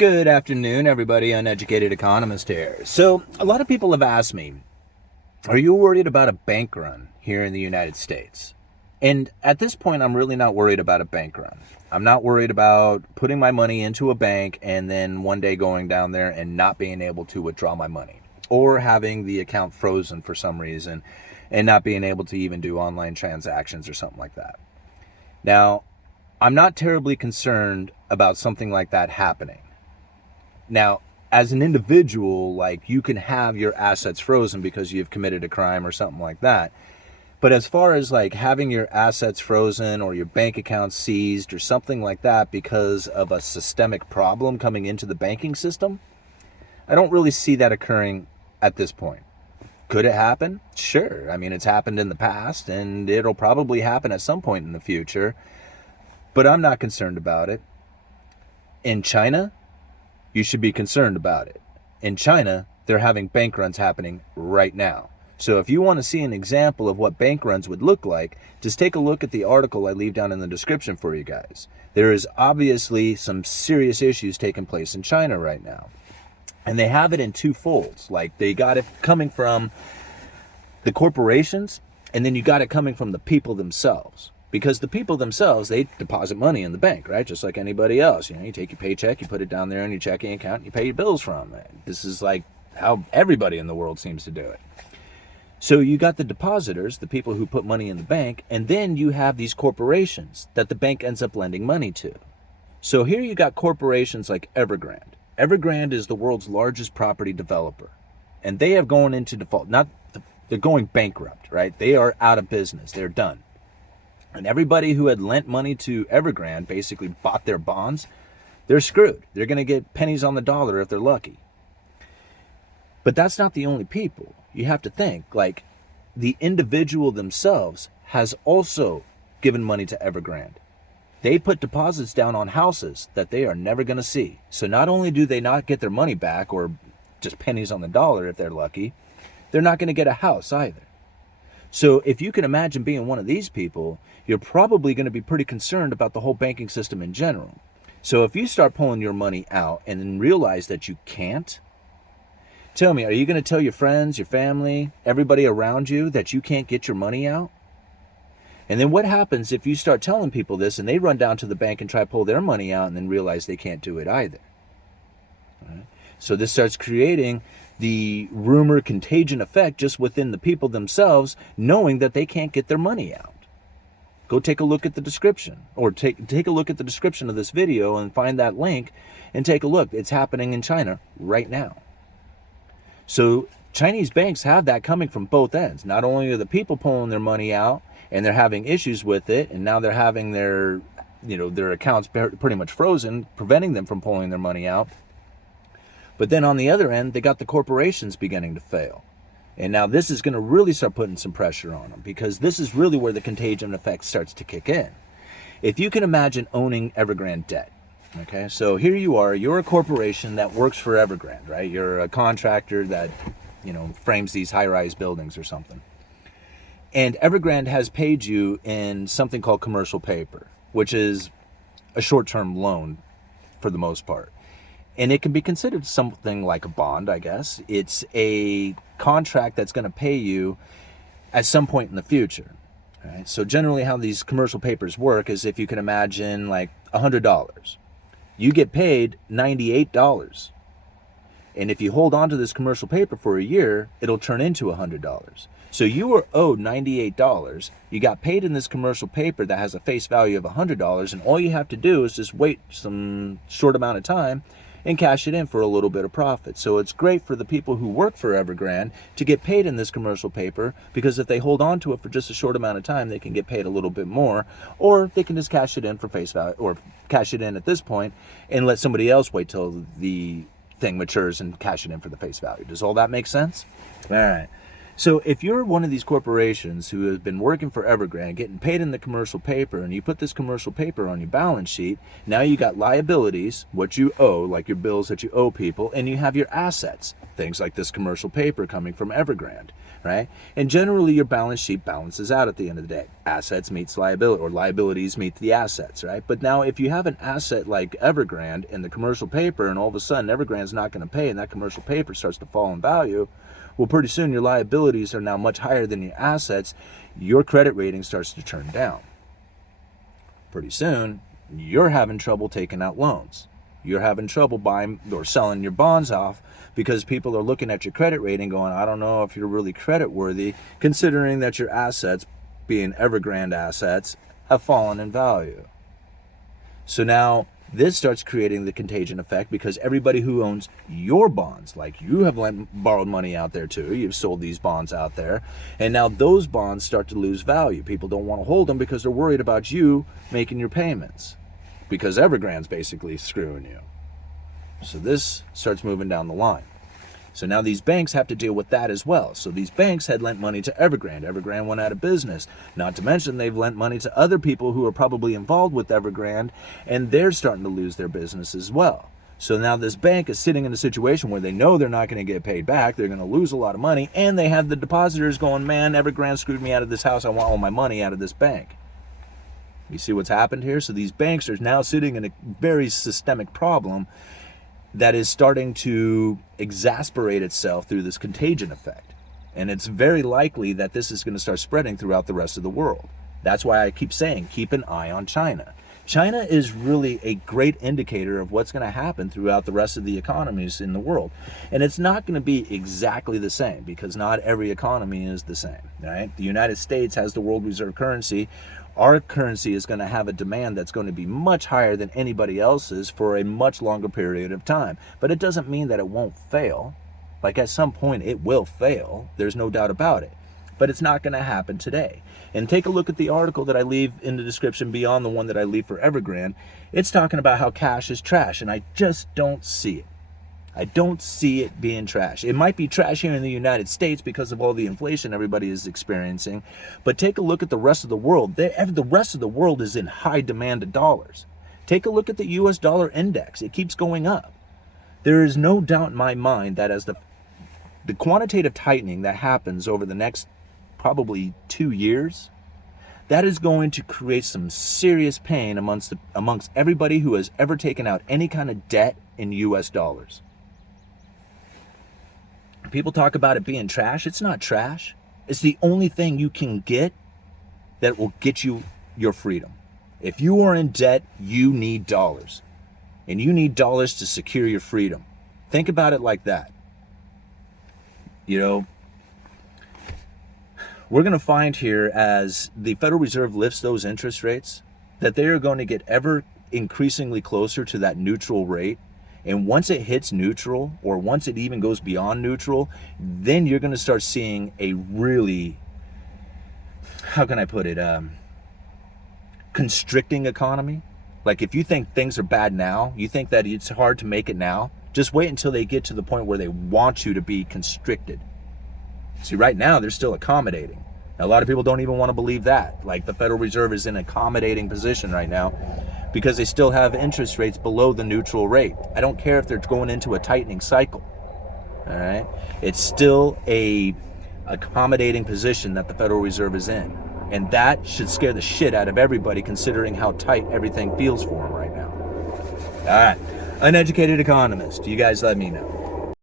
Good afternoon, everybody. Uneducated economist here. So, a lot of people have asked me, are you worried about a bank run here in the United States? And at this point, I'm really not worried about a bank run. I'm not worried about putting my money into a bank and then one day going down there and not being able to withdraw my money, or having the account frozen for some reason and not being able to even do online transactions or something like that. Now, I'm not terribly concerned about something like that happening. Now, as an individual, like, you can have your assets frozen because you've committed a crime or something like that. But as far as like having your assets frozen or your bank account seized or something like that because of a systemic problem coming into the banking system, I don't really see that occurring at this point. Could it happen? Sure. I mean, it's happened in the past and it'll probably happen at some point in the future, but I'm not concerned about it. In China, you should be concerned about it. In China, they're having bank runs happening right now. So if you want to see an example of what bank runs would look like, just take a look at the article I leave down in the description for you guys. There is obviously some serious issues taking place in China right now. And they have it in two folds. Like, they got it coming from the corporations, and then you got it coming from the people themselves. Because the people themselves, they deposit money in the bank, right? Just like anybody else. You know, you take your paycheck, you put it down there in your checking account, and you pay your bills from it. This is like how everybody in the world seems to do it. So you got the depositors, the people who put money in the bank, and then you have these corporations that the bank ends up lending money to. So here you got corporations like Evergrande. Evergrande is the world's largest property developer, and they have gone into default. They're going bankrupt, right? They are out of business. They're done. And everybody who had lent money to Evergrande basically bought their bonds. They're screwed. They're going to get pennies on the dollar if they're lucky. But that's not the only people. You have to think, like, the individual themselves has also given money to Evergrande. They put deposits down on houses that they are never going to see. So not only do they not get their money back, or just pennies on the dollar if they're lucky, they're not going to get a house either. So if you can imagine being one of these people, you're probably going to be pretty concerned about the whole banking system in general. So if you start pulling your money out and then realize that you can't, tell me, are you going to tell your friends, your family, everybody around you that you can't get your money out? And then what happens if you start telling people this and they run down to the bank and try to pull their money out and then realize they can't do it either? All right? So this starts creating the rumor contagion effect just within the people themselves, knowing that they can't get their money out. Go take a look at the description, or take a look at the description of this video and find that link and take a look. It's happening in China right now. So Chinese banks have that coming from both ends. Not only are the people pulling their money out and they're having issues with it, and now they're having their accounts pretty much frozen, preventing them from pulling their money out. But then on the other end, they got the corporations beginning to fail. And now this is going to really start putting some pressure on them, because this is really where the contagion effect starts to kick in. If you can imagine owning Evergrande debt, okay? So here you are, you're a corporation that works for Evergrande, right? You're a contractor that, frames these high-rise buildings or something. And Evergrande has paid you in something called commercial paper, which is a short-term loan for the most part. And it can be considered something like a bond, I guess. It's a contract that's going to pay you at some point in the future. Right? So generally how these commercial papers work is, if you can imagine like $100, you get paid $98. And if you hold on to this commercial paper for a year, it'll turn into $100. So you were owed $98. You got paid in this commercial paper that has a face value of $100, and all you have to do is just wait some short amount of time and cash it in for a little bit of profit. So it's great for the people who work for Evergrande to get paid in this commercial paper, because if they hold on to it for just a short amount of time, they can get paid a little bit more, or they can just cash it in for face value, or cash it in at this point and let somebody else wait till the thing matures and cash it in for the face value. Does all that make sense? All right. So if you're one of these corporations who has been working for Evergrande, getting paid in the commercial paper, and you put this commercial paper on your balance sheet, now you got liabilities, what you owe, like your bills that you owe people, and you have your assets things like this commercial paper coming from Evergrande, right? And generally your balance sheet balances out at the end of the day. Assets meets liability, or liabilities meet the assets, right? But now if you have an asset like Evergrande in the commercial paper, and all of a sudden Evergrande's not going to pay and that commercial paper starts to fall in value, well, pretty soon your liabilities are now much higher than your assets. Your credit rating starts to turn down. Pretty soon you're having trouble taking out loans. You're having trouble buying or selling your bonds off because people are looking at your credit rating going, I don't know if you're really credit worthy, considering that your assets, being Evergrande assets, have fallen in value. So now this starts creating the contagion effect, because everybody who owns your bonds, like you have borrowed money out there too, you've sold these bonds out there, and now those bonds start to lose value. People don't want to hold them because they're worried about you making your payments, because Evergrande's basically screwing you. So this starts moving down the line. So now these banks have to deal with that as well. So these banks had lent money to Evergrande. Evergrande went out of business. Not to mention they've lent money to other people who are probably involved with Evergrande, and they're starting to lose their business as well. So now this bank is sitting in a situation where they know they're not going to get paid back. They're going to lose a lot of money, and they have the depositors going, man, Evergrande screwed me out of this house. I want all my money out of this bank. You see what's happened here? So these banks are now sitting in a very systemic problem that is starting to exasperate itself through this contagion effect. And it's very likely that this is going to start spreading throughout the rest of the world. That's why I keep saying, keep an eye on China. China is really a great indicator of what's going to happen throughout the rest of the economies in the world. And it's not going to be exactly the same, because not every economy is the same, right? The United States has the world reserve currency. Our currency is going to have a demand that's going to be much higher than anybody else's for a much longer period of time. But it doesn't mean that it won't fail. Like, at some point it will fail. There's no doubt about it. But it's not going to happen today. And take a look at the article that I leave in the description beyond the one that I leave for Evergrande. It's talking about how cash is trash, and I just don't see it. I don't see it being trash. It might be trash here in the United States because of all the inflation everybody is experiencing, but take a look at the rest of the world. The rest of the world is in high demand of dollars. Take a look at the US dollar index. It keeps going up. There is no doubt in my mind that as the quantitative tightening that happens over the next probably 2 years, that is going to create some serious pain amongst everybody who has ever taken out any kind of debt in US dollars. People talk about it being trash. It's not trash. It's the only thing you can get that will get you your freedom. If you are in debt, you need dollars. And you need dollars to secure your freedom. Think about it like that. You know, we're going to find here, as the Federal Reserve lifts those interest rates, that they are going to get ever increasingly closer to that neutral rate. And once it hits neutral, or once it even goes beyond neutral, then you're going to start seeing a really, how can I put it, constricting economy. Like, if you think things are bad now, you think that it's hard to make it now, just wait until they get to the point where they want you to be constricted. See, right now they're still accommodating. Now, a lot of people don't even want to believe that. Like, the Federal Reserve is in an accommodating position right now because they still have interest rates below the neutral rate. I don't care if they're going into a tightening cycle. All right? It's still a accommodating position that the Federal Reserve is in. And that should scare the shit out of everybody, considering how tight everything feels for them right now. All right. Uneducated economist, you guys let me know.